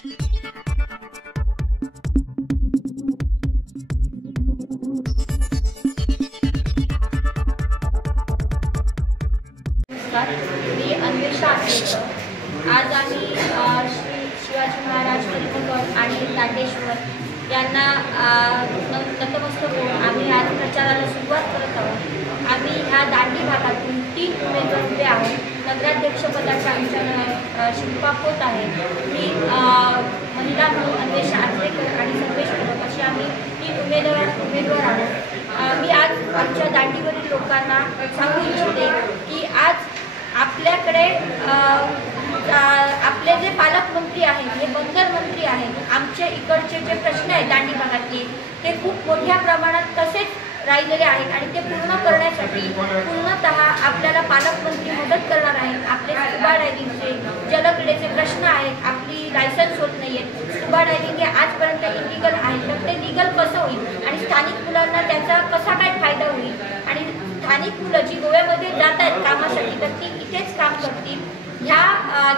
मी अन्वेषा आठवकर। आज आम्ही श्री शिवाजी महाराज हरिभगत आणि दांडेश्वर यांना नतमस्तक होऊन आम्ही आज प्रचाराला सुरुवात करत आहोत। आम्ही ह्या दांडी भागातून 3 उमेदवार उभे आहोत। नगराध्यक्षपदाच्या आमच्या शिल्पा खोत आहे, मी महिला म्हणून अन्वेषा आठवकर आणि सर्वेश कदम अशी आम्ही 3 उमेदवार आहोत। मी आज आमच्या दांडीवरील लोकांना सांगू इच्छिते की आज आपल्याकडे आपले जे पालकमंत्री आहेत, हे बंदर मंत्री आहेत, आमच्या इकडचे जे प्रश्न आहेत दांडी भागातले ते खूप मोठ्या प्रमाणात तसेच राहिलेले आहेत आणि ते पूर्ण करण्यासाठी पूर्णतः आपल्याला पालकमंत्री मदत करणार आहेत। आपले स्कुबा डायव्हिंगचे जलक्रीडेचे प्रश्न आहेत, आपली लायसन्स होत नाही आहेत। स्कुबा डायव्हिंग हे आजपर्यंत इलिगल आहे, तर ते लीगल कसं होईल आणि स्थानिक मुलांना त्याचा कसा काय फायदा होईल आणि स्थानिक मुलं जी गोव्यामध्ये जात आहेत कामासाठी तर ती इथेच काम करतील,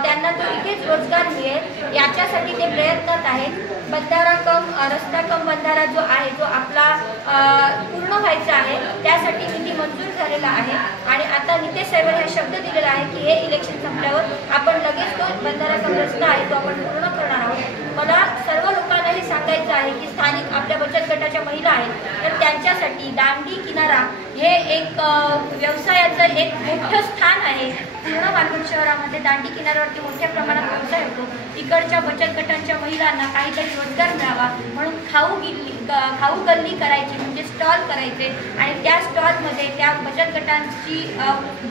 त्यांना तो इथेच रोजगार मिळेल याच्यासाठी ते प्रयत्नात आहेत। बंधारा कम रस्ता कम बंधारा जो आहे जो आपला पूर्ण व्हायचा आहे त्यासाठी निधी मंजूर झालेला आहे आणि आता नितेश साहेबांनी हे शब्द दिलेला आहे की हे इलेक्शन संपल्यावर आपण लगेच तो बंधारा कम रस्ता आहे तो आपण पूर्ण करणार आहोत। मला सर्व लोकांना हे सांगायचं आहे की स्थानिक आपल्या बचत गटाच्या महिला आहेत तर त्यांच्यासाठी दांडी किनारा हे एक व्यवसायाचं एक मोठं स्थान आहे। पूर्ण वालवड शहरामध्ये दांडी किनाऱ्यावरती मोठ्या प्रमाणात व्यवसाय होतो। तिकडच्या बचत गटांच्या महिलांना काहीतरी रोजगार मिळावा म्हणून खाऊ गल्ली करायची, म्हणजे स्टॉल करायचे आणि त्या स्टॉलमध्ये त्या बचत गटांची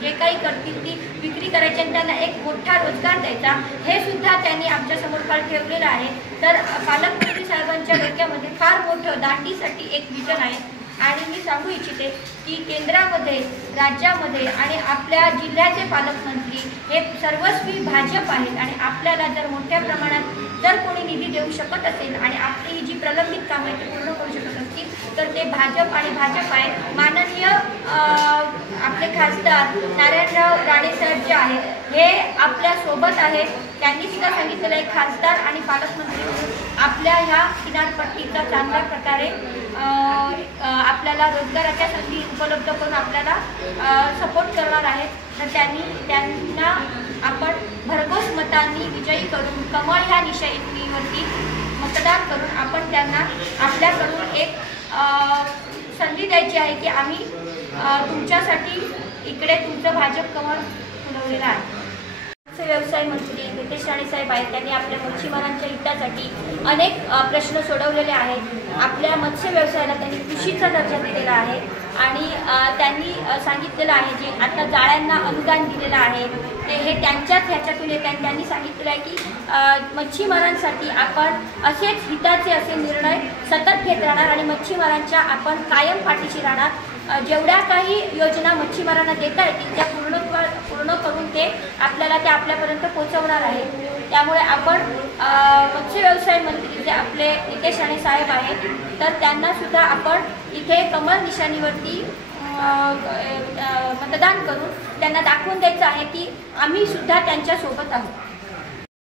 जे काही करतील ती विक्री करायची आणि त्यांना एक मोठा रोजगार द्यायचा, हे सुद्धा त्यांनी आमच्यासमोर काल ठेवलेलं आहे। तर पालकमंत्री साहेबांच्या डोक्यामध्ये फार मोठं दांडीसाठी एक विजन आहे आणि मी सांगू इच्छिते की केंद्रामध्ये, राज्यामध्ये आणि आपल्या जिल्ह्याचे पालकमंत्री हे सर्वस्वी भाजप आहेत आणि आपल्याला जर मोठ्या प्रमाणात जर कोणी निधी देऊ शकत असेल आणि आपली ही जी प्रलंबित कामं आहे ती पूर्ण करू शकत असतील तर ते भाजप आणि भाजप आहे। माननीय आपले खासदार नारायणराव राणे साहेब जे आहेत हे आपल्या सोबत आहेत। त्यांनी सुद्धा सांगितलेलं आहे खासदार आणि पालकमंत्री म्हणून आपल्या ह्या किनारपट्टीचा चांगल्या प्रकारे आपल्याला रोजगाराच्या संधी उपलब्ध करून आपल्याला सपोर्ट करणार आहेत। तर त्यांना आपण भरघोस मतांनी विजयी करून कमळ ह्या निशाणीवरती मतदान करून आपण त्यांना आपल्याकडून एक संधी द्यायची आहे की आम्ही तुमच्यासाठी इकडे तुमचं भाजप कमळ फुलवलेलं आहे। व्यवसाय मंत्री नितेश राणे साहेब आहेत, त्यांनी आपल्या मच्छीमारांच्या हितासाठी अनेक प्रश्न सोडवलेले आहेत। आपल्या मत्स्य व्यवसायाला त्यांनी कृषीचा दर्जा दिलेला आहे आणि त्यांनी सांगितलेलं आहे जे आता जाळ्यांना अनुदान दिलेलं आहे हे त्यांच्याच ह्याच्यातून येत आहे। त्यांनी सांगितलेलं आहे की मच्छीमारांसाठी आपण असेच हिताचे असे निर्णय सतत घेत राहणार आणि मच्छीमारांच्या आपण कायम पाठीशी राहणार। जेवढ्या काही योजना मच्छीमारांना देता येतील त्या पूर्ण करून ते आपल्यापर्यंत पोहोचवणार आहे। त्यामुळे आपण मत्स्य व्यवसाय मंत्री जे आपले नितेश राणे साहेब आहेत तर त्यांना सुद्धा आपण इथे कमळ निशाणीवरती मतदान करून त्यांना दाखवून द्यायचं आहे की आम्ही सुद्धा त्यांच्या सोबत आहोत।